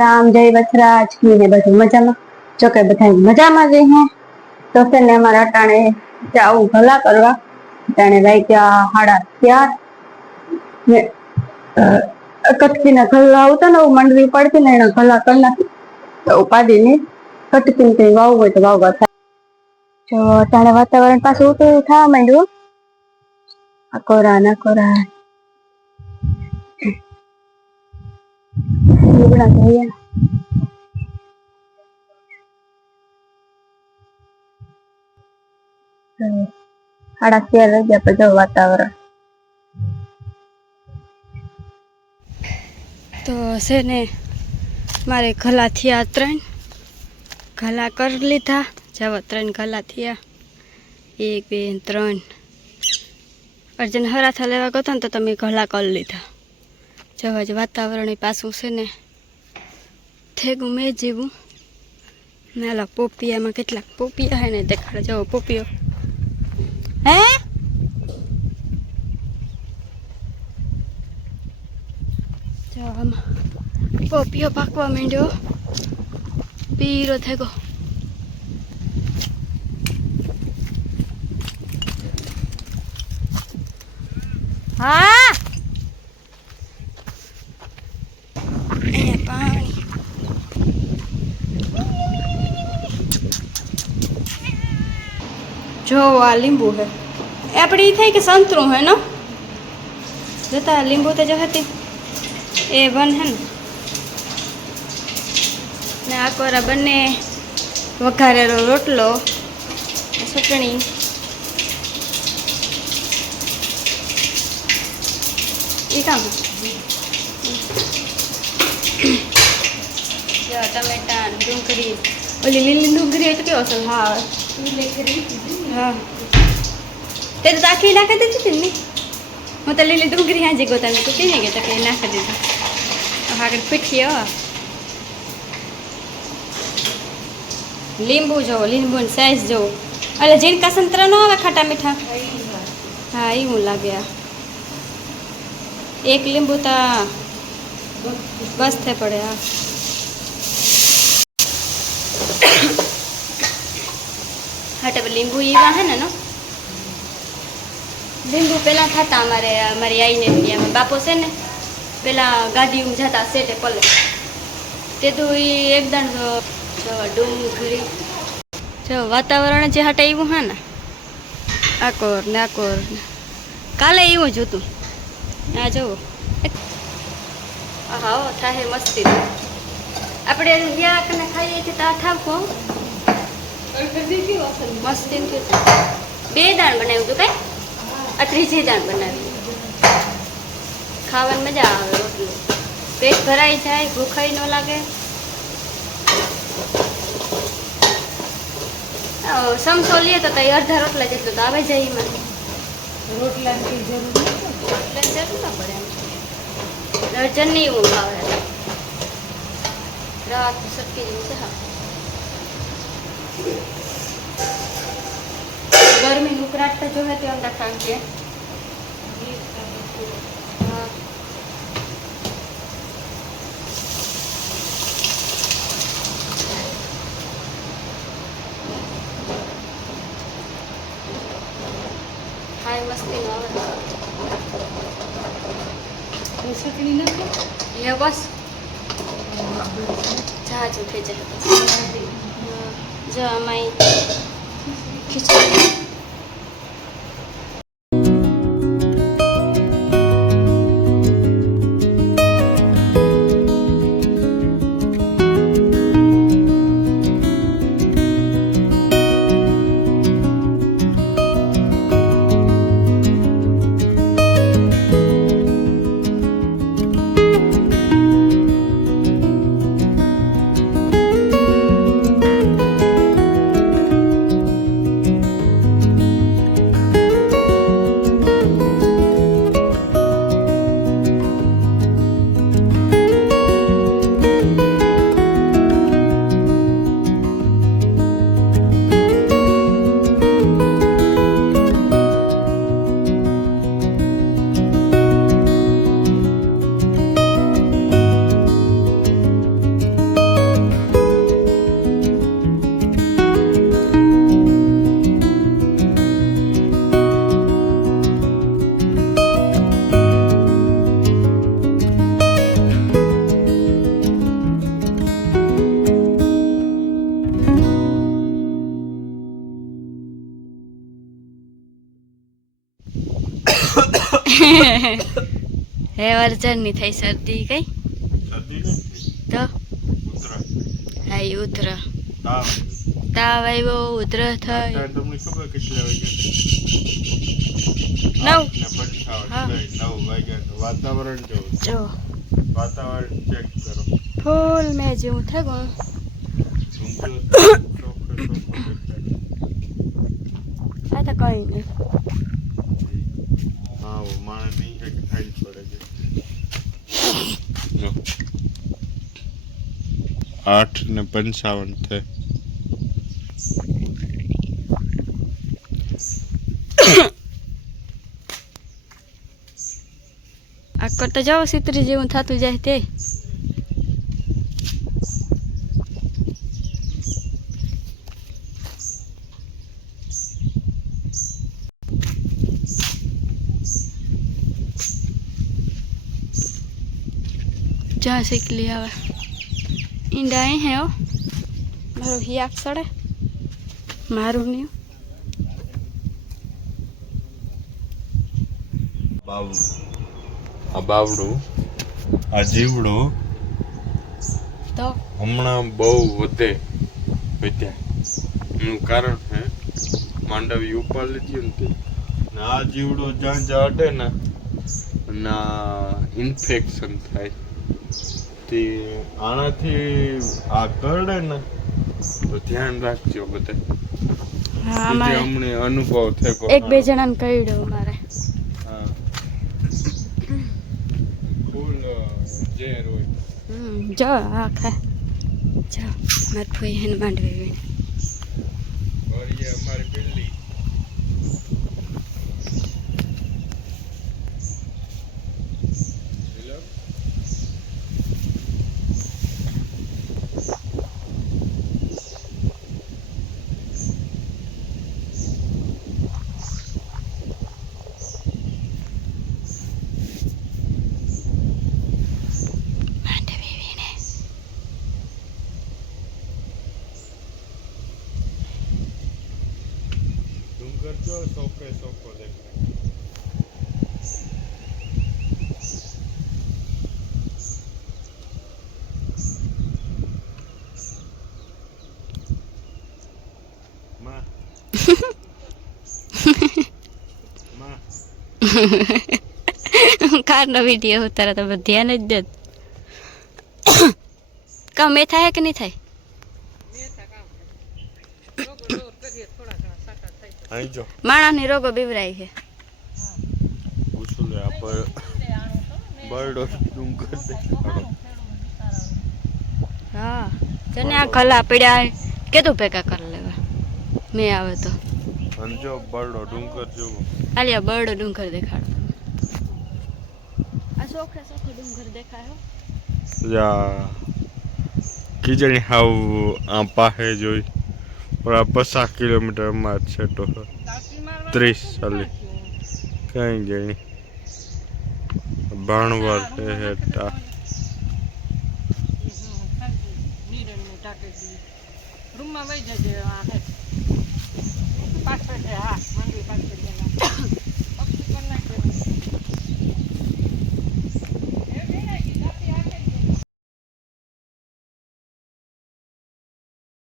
રામ જય વચરાજ કી ને બધું મજામાં જો કે બધા મજામાં જ હે તો છે ને અમારા અટાણે જાવું ભલા કરવા અટાણે વાગ્યા 4:30 ને કટકીના ગલ્લા આવતા ને મંડવી પડતી ને એના ગલ્લા કરી નાખી તો ઉપાડીને કટકીને કઈ વાવવું હોય તો વાવવા થાય. જો અટાણે વાતાવરણ પાછું ઉતું થવા માંડ્યું. અકોરા લુગડા ધોયા 11:30 વાગ્યા પછી વાતાવરણ તો છે ને મારે ગલા થયા 3 ગલા કરી લીધા. જવા 3 ગલા થયા 1 2 3 અર્જન હરાથા લેવા ગયો ને તો તમે ગલા કરી લીધા. જવા જ વાતાવરણ પાછું છે ને થેગું મેં જેવું નાલા પોપિયામાં કેટલાક પોપિયા હે ને દેખાડે. જવો પોપિયો હે જવામાં પોપિયો પાકવા માંડ્યો. પીરો થેગો હા પાણી જો આ લીંબુ હે આપડી ઈ થઈ કે સંતરું હે નો જતા લીંબુ તો જો હતી એ બન હે ને આ કોરા બંને વઘારેલો રોટલો ચટણી એ કામ ટમેટા ડુંગળી ઓલી લીલી ડુંગળી હોય તો કેવો અસલ હા હા તે તો આખી નાખી દીધી હતી ને. હું તો લીલી ડુંગળી હાજી ગોતા તો કે નહીં કે નાખી દીધું આગળ પીઠી લીંબુ જોવો લીંબુની સાઈઝ જોવો એટલે જીણકા સંતરા ન આવે ખાટા મીઠા હા એવું લાગે. એક લીંબુ તો બસ થઈ પડે. હા હટે લીંબુ એવા હે ને નો લીંબુ પેલા થતા અમારી આઈને ત્યાં બાપો છે ને પેલા ગાડીમાં જતા સેટે પલે તે તો એ એકદમ ડુંગળી જો વાતાવરણ જે હટે એવું હા ને આકોર ને કાલે એવું જ હતું. આ જુઓ હા થાય મસ્તી આપણે યા કને ખાઈએ છીએ તો આ ઠાકો મસ્તી 2 દાણ બનાવ્યું હતું કઈ આ 3 દાણ બનાવ્યું. ખાવાની મજા આવે રોટલું પેટ ભરાઈ જાય ભૂખાઈ ન લાગે. સમસો લે તો અડધા રોટલા જેટલું તો આવે જાય એમાં રોટલાની જરૂર ના પડે અડચણ નહીં એવું ભાવે રાત સરખી જેવું છે. હા ગરમી ઉકળાટ તો જોવે તે અંદર કામ છે. હા હાય મસ્તી ન આવે ચટણી નથી એ બસ જહાજ ઉઠે જાય. જો અમારી ખીચડી હે વર્જનની થઈ શરદી કઈ તો હા ઈ ઉધર તાવ આવ્યો ઉધર થઈ તમને ખબર કેટલા હા. વાગ્યા 9 વાગ્યા વાતાવરણ જો વાતાવરણ ચેક કરો ફૂલ મેં જેવું થઈ ગયું આ તો કઈ નહીં હા માણસ નહીં છે કે ખાઈ પડે છે જો 8:55 થાય આ કરતા જાઓ સિત્રી જેવું થતું જાય તે જ્યાં શીખલી આવે ઈંડા અહીં હે મારું હિયાક સડે મારું નહીં બાવડું આ જીવડો તો હમણાં બહુ વધ્યા એનું કારણ છે માંડવી ઉપાડ લીધી ને ને આ જીવડો જ્યાં જ્યાં અડે ને અને ઇન્ફેક્શન થાય તે આનાથી આ કરડે ને તો ધ્યાન રાખજો બધા હા જે મારે અમને અનુભવ થયો એક બે જણાને કહી દઉં મારે હા ફૂલ ઝેર હોય જો હા ખા જો મારે ફોઈ હેને માંડવી વીણે और ये हमारी बिल्ली हेलो માંડવી વીણે डूंगर जो सोफे सोफो देख रहे माँ माँ કારનો વિડીયો ઉતારે તો ધ્યાન જ દે કામ એ થાય કે નહીં થાય आई जो માણસની રોગો બીવરાય છે पूछो ले आप बर्ड और डूंगर देखाड़ो હા તને આ ખલા પડ્યા કેતું ભેગા કરી લેવા મેં આવે તો अंजो बर्ड और डूंगर जो આલિયા બરડો ડુંગર દેખાડો આ સોખે સોખો ડુંગર દેખાય या खींचनी हाउ आ पाहे जोई और आ 50 किलोमीटर में છે તો 30 साली कहीं गई भाणवर है हेटा રૂમમાં વહી જજે આ હે પાછળ છે હા મંદિર પાછળ